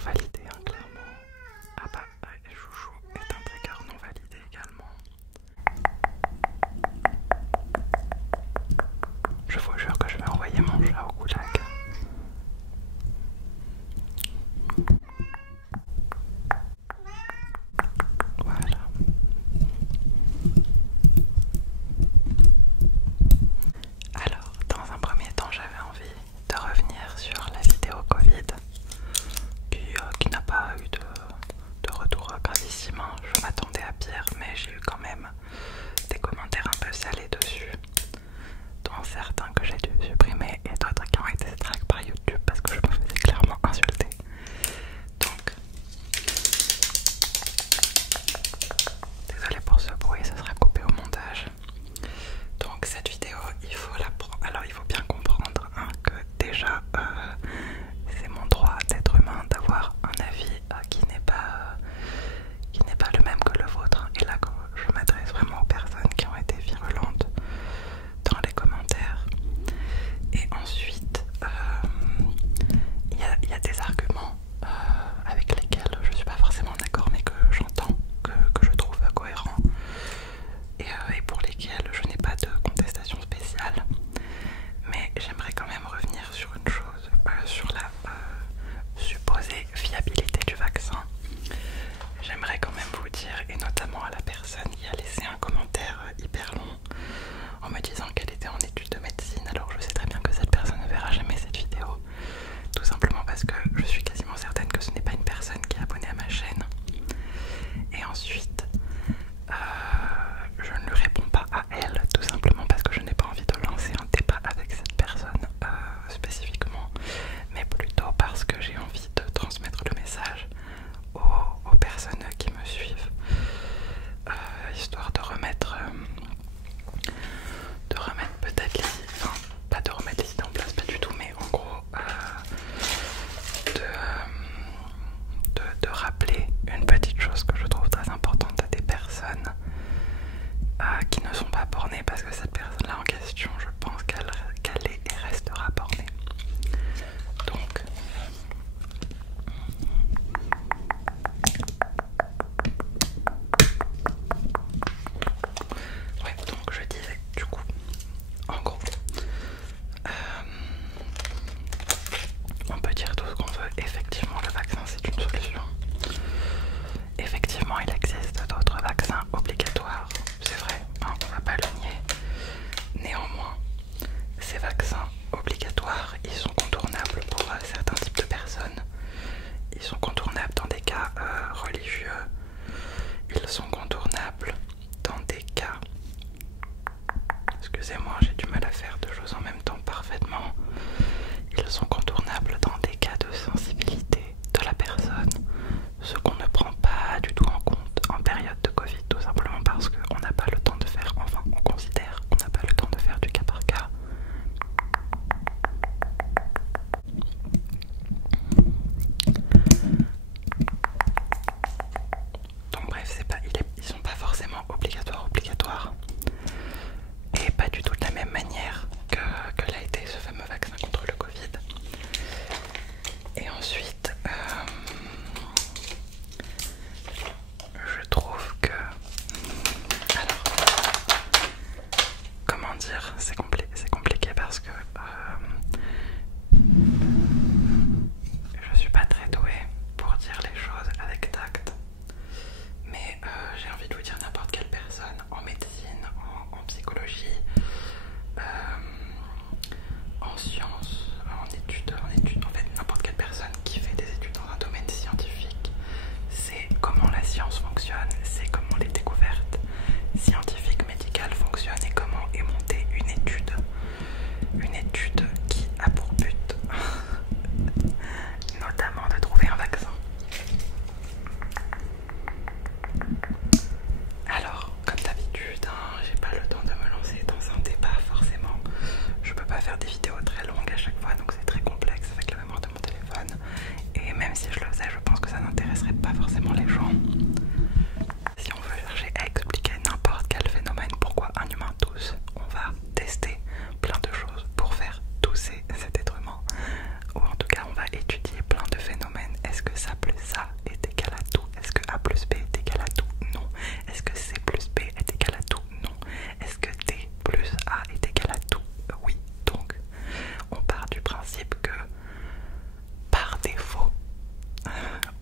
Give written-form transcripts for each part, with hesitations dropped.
validé, hein, clairement. Ah bah, chouchou est un trigger non validé également. Je vous jure que je vais envoyer mon chat au goulag. Voilà. Alors, dans un premier temps, j'avais envie de revenir sur la vidéo Covid qui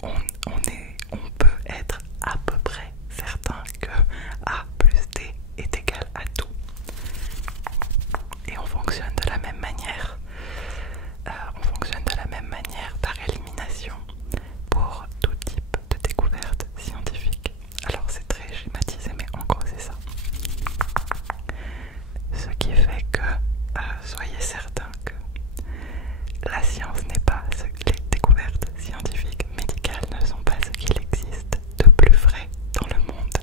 on peut être à peu près certain que A plus D est égal à tout. Et on fonctionne de la même manière. Par élimination pour tout type de découverte scientifique. Alors c'est très schématisé, mais en gros c'est ça. Ce qui fait que soyez certains que la science n'est pas les découvertes scientifiques médicales ne sont pas ce qu'il existe de plus vrai dans le monde.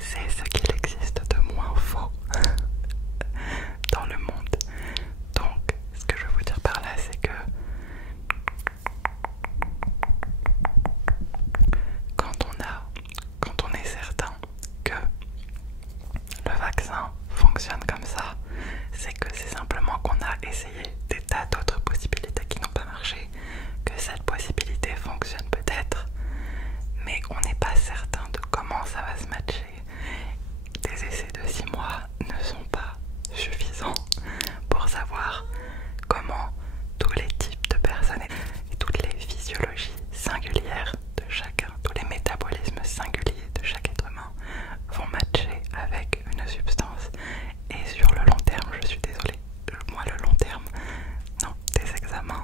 C'est ce qu'il existe de moins faux dans le monde. Donc, ce que je veux vous dire par là, c'est que quand on est certain que le vaccin fonctionne comme ça, c'est que c'est simplement qu'on a essayé des tas d'autres possibilités qui n'ont pas marché, que cette possibilité fonctionne peut-être, mais on n'est pas certain de comment ça va se matcher. Des essais de 6 mois ne sont pas suffisants pour savoir comment tous les types de personnes et toutes les physiologies singulières de chacun, tous les métabolismes singuliers de chaque être humain vont matcher avec une substance. Et sur le long terme, je suis désolée, moi le long terme, non, des examens,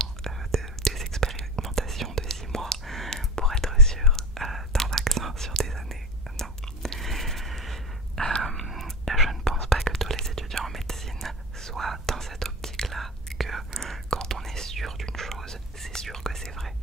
des expérimentations de 6 mois pour être sûr d'un vaccin sur des années, non. Je ne pense pas que tous les étudiants en médecine soient dans cette optique-là, que quand on est sûr d'une chose, c'est sûr que c'est vrai.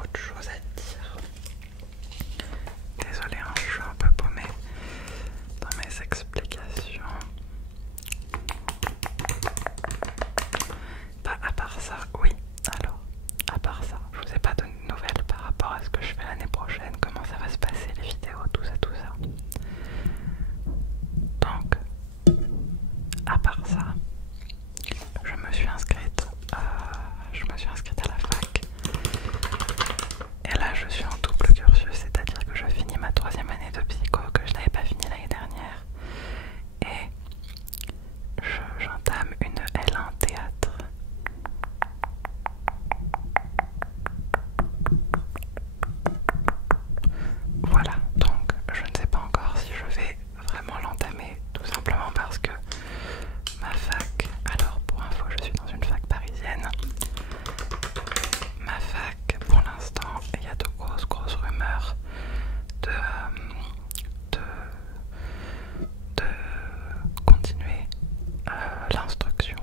autre chose à dire. Désolée, hein, je suis un peu paumée dans mes explications. Bah, à part ça, oui. Alors, à part ça, je vous ai pas donné de nouvelles par rapport à ce que je fais l'année prochaine, comment ça va se passer, les vidéos, tout ça, tout ça. Donc, à part ça, je me suis inscrite à la fac. Et là, je suis en double cursus, c'est-à-dire que je finis ma 3e année de psycho que je n'avais pas fini l'année dernière. Et j'entame une L1 théâtre. Voilà, donc je ne sais pas encore si je vais vraiment l'entamer, tout simplement parce que ma fac, alors pour info je suis dans une fac parisienne, ma fac pour l'instant il y a de grosses rumeurs de continuer l'instruction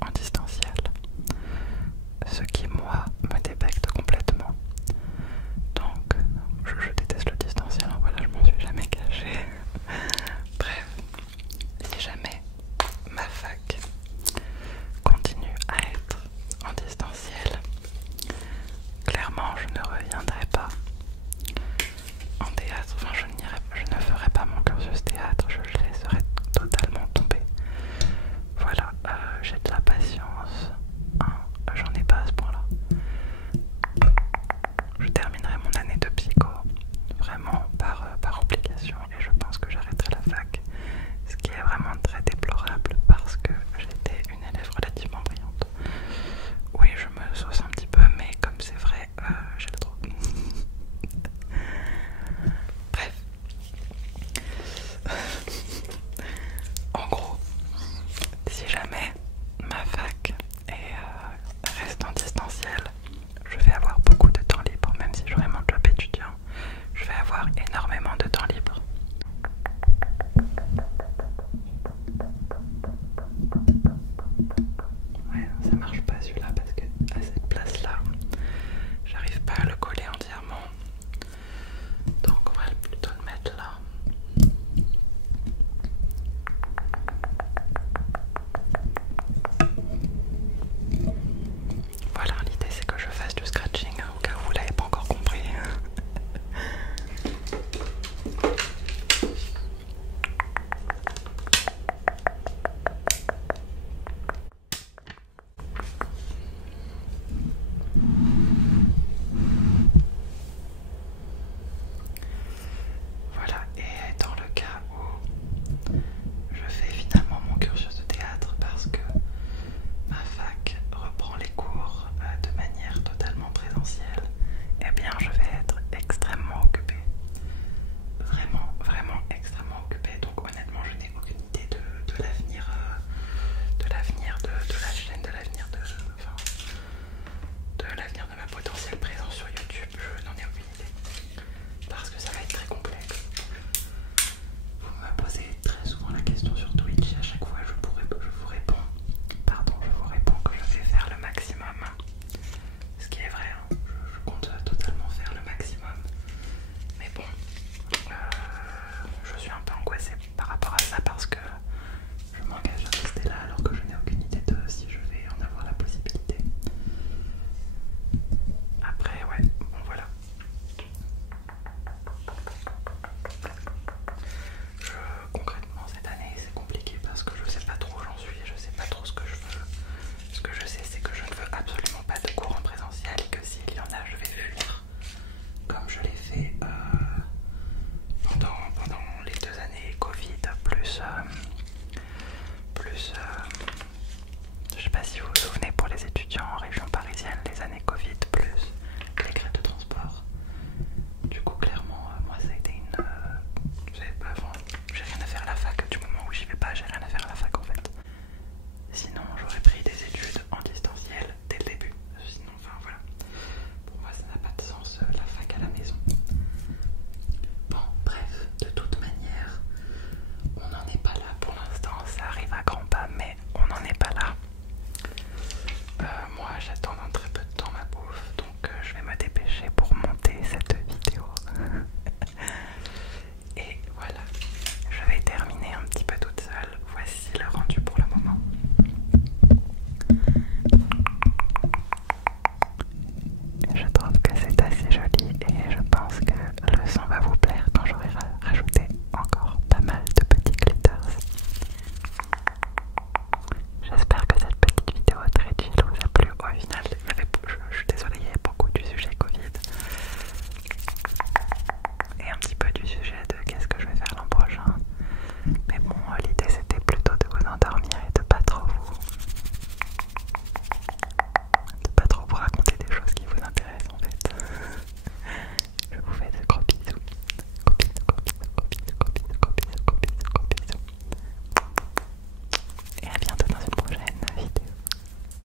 en distanciel, ce qui moi me débecte complètement. Donc je déteste le distanciel, hein, voilà, je m'en suis jamais cachée. Bref, si jamais ma fac continue à être en distanciel, clairement je ne reviendrai pas en théâtre, enfin je ne ferai pas mon cursus théâtre, je le laisserai totalement tomber. Voilà, j'ai de la patience, hein, j'en ai pas à ce point-là. Je terminerai mon année de psycho vraiment par obligation et je pense que j'arrêterai la fac, ce qui est vraiment très déplorable parce que j'étais une élève relativement brillante. Oui, je me sauce un petit peu, mais comme c'est vrai, j'ai le